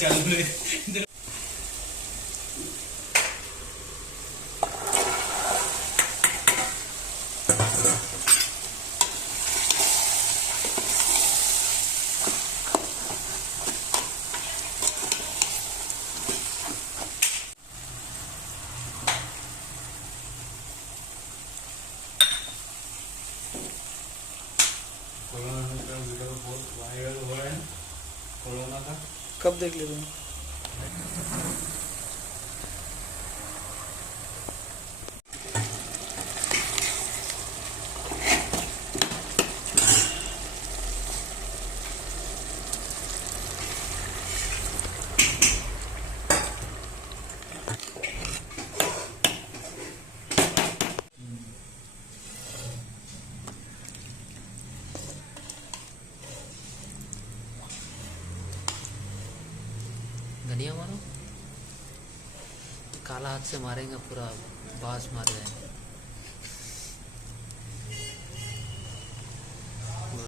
चल कोरोना का कब देख लिया तुम? धनिया मारो, काला हाथ से मारेंगे पूरा बांस मार जाएंगे।